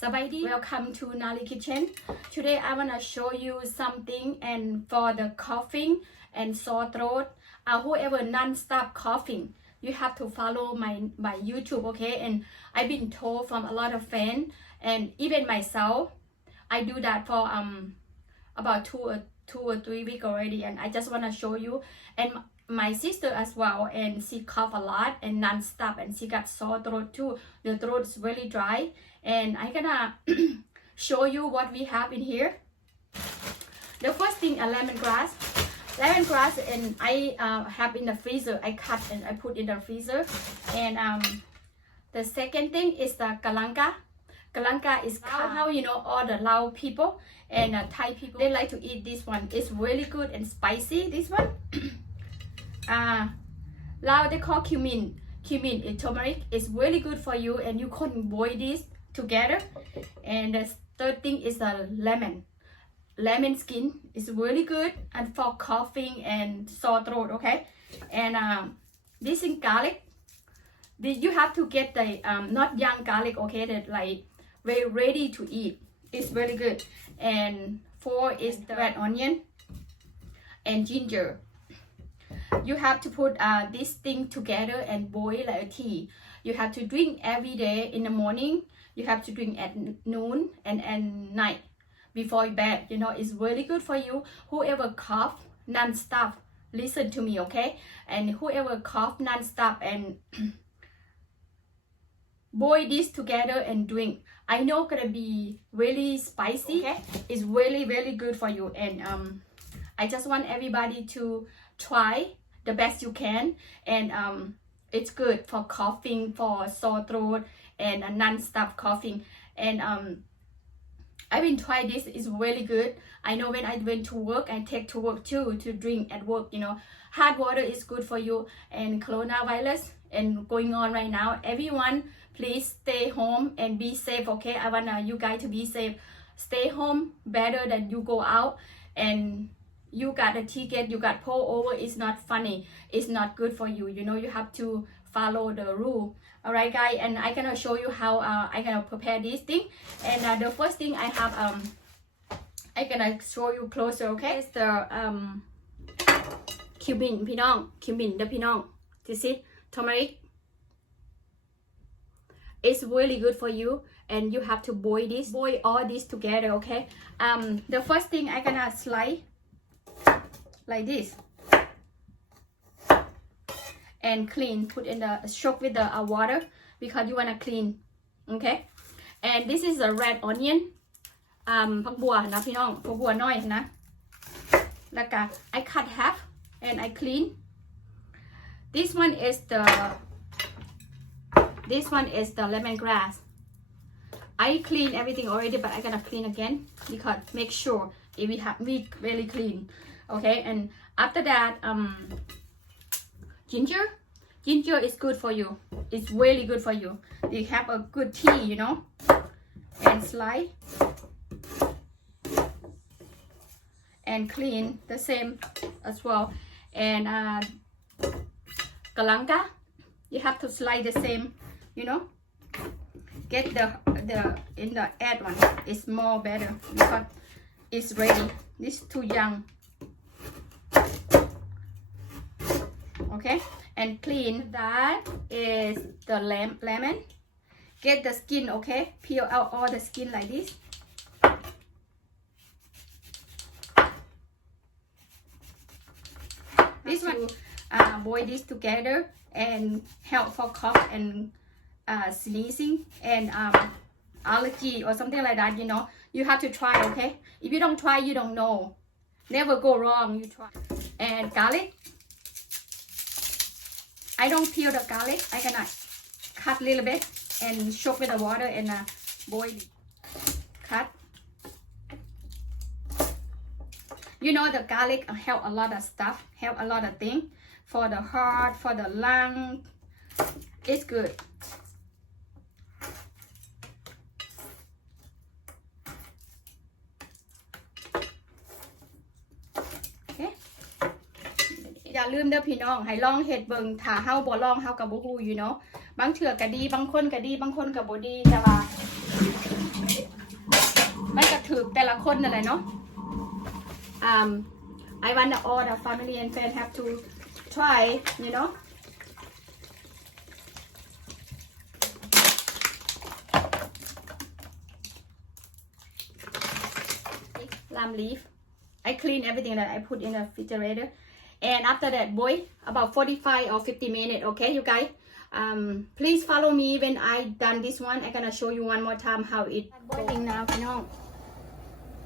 Sabaidi, welcome to Naly Kitchen. Today I wanna show you something and for the coughing and sore throat, whoever non-stop coughing, you have to follow my YouTube, okay? And I've been told from a lot of fans and even myself, I do that for about two or 3 weeks already, and I just wanna show you. And my sister as well, and she cough a lot and non-stop, and she got sore throat too. The throat is really dry, and I'm gonna show you what we have in here. The first thing, lemongrass, and I have in the freezer. I cut and I put in the freezer. And the second thing is the galangal. Galangal is how you know all the Lao people and Thai people, they like to eat this one. It's really good and spicy, this one. Lao they call cumin. Cumin is turmeric. It's really good for you, and you can boil this together. And the third thing is the lemon. Lemon skin is really good and for coughing and sore throat, okay? And this is garlic. You have to get the not young garlic, okay? That like very ready to eat. It's really good. And 4 is the red onion and ginger. You have to put this thing together and boil like a tea. You have to drink every day in the morning. You have to drink at noon and night before bed. You know, it's really good for you. Whoever cough non-stop, listen to me, okay? And whoever cough non-stop and boil this together and drink. I know gonna be really spicy, okay? It's really good for you. And I just want everybody to try the best you can. And it's good for coughing, for sore throat and non-stop coughing. And I've been trying this. It's really good. I know when I went to work, I take to work too, to drink at work. You know, hot water is good for you. And coronavirus and going on right now, everyone please stay home and be safe, okay? I want you guys to be safe. Stay home better than you go out and you got a ticket, you got pulled over. It's not funny. It's not good for you. You know, you have to follow the rule. All right, guys, and I gonna show you how I gonna prepare this thing. And the first thing I have, I gonna show you closer, okay? It's the cumin, pinong, cumin, the pinong. You see, turmeric. It's really good for you, and you have to boil all this together, okay? The first thing I gonna slice like this and clean, put in the soak with the water because you wanna clean, okay? And this is a red onion, ผักบัวนะพี่น้องผักบัวน้อยนะแล้วก็ I cut half and I clean. This one is the lemongrass. I clean everything already, but I gonna clean again because make sure we really clean, okay? And after that, ginger is good for you. It's really good for you. You have a good tea, you know. And slice and clean the same as well. And galangal, you have to slice the same, you know. Get the in the add one. It's more better because it's ready. This is too young. Okay, and clean. That is the lemon. Get the skin, okay? Peel out all the skin like this. This one, boil this together and help for cough and sneezing and allergy or something like that. You know, you have to try, okay? If you don't try, you don't know. Never go wrong. You try. And garlic. I don't peel the garlic. I gonna cut a little bit and soak with the water and boil it. Cut. You know, the garlic help a lot of stuff, help a lot of things for the heart, for the lung. It's good. Okay. อย่าลืมเด้อพี่น้องให้ลองเฮ็ดเบิ่งถ้าเฮาบ่ลองเฮาก็บ่ฮู้อยู่เนาะบางเทื่อก็ดีบางคนก็ดีบางคนก็บ่ดีแต่ว่า นั่นแหละเนาะ I want all the family and friends have to try you know lamb leaf I clean everything that I put in the refrigerator and after that boil about 45 or 50 minutes okay you guys please follow me when I done this one I'm gonna show you one more time how it boiling now you know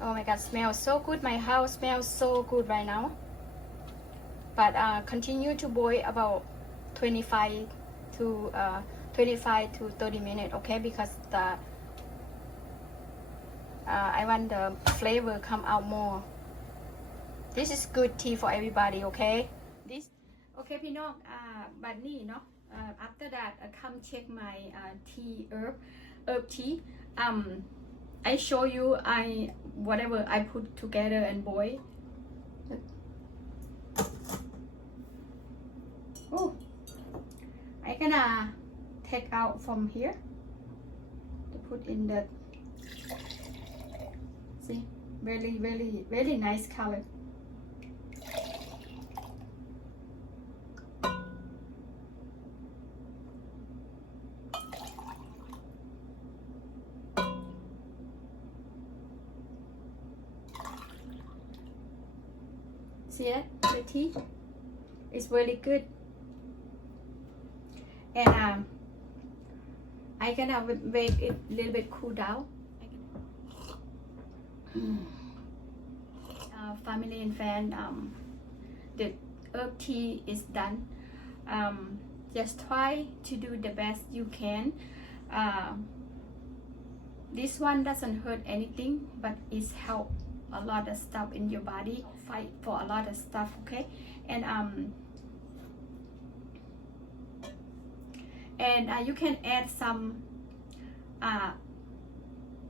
oh my god smells so good my house smells so good right now but continue to boil about 25 to 30 minutes okay because the I want the flavor come out more this is good tea for everybody okay this okay พี่น้องบัดนี้เนาะafter that come check my tea herb tea I show you whatever I put together and boil oh I gonna take out from here to put in the see very nice color see it the tea is really good and I gonna make it a little bit cool down family and friend the herb tea is done just try to do the best you can this one doesn't hurt anything but it's help a lot of stuff in your body fight for a lot of stuff okay and you can add some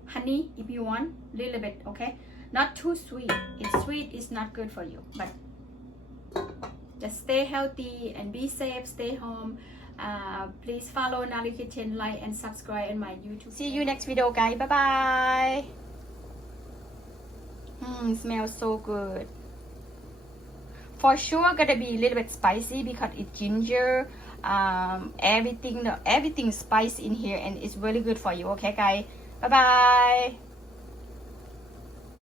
honey if you want little bit okay not too sweet it's sweet is not good for you but just stay healthy and be safe stay home please follow Naly Kitchen like and subscribe on my YouTube see you next video guys bye bye smells so good for sure gonna be a little bit spicy because it's ginger everything spice in here and it's really good for you okay guys bye bye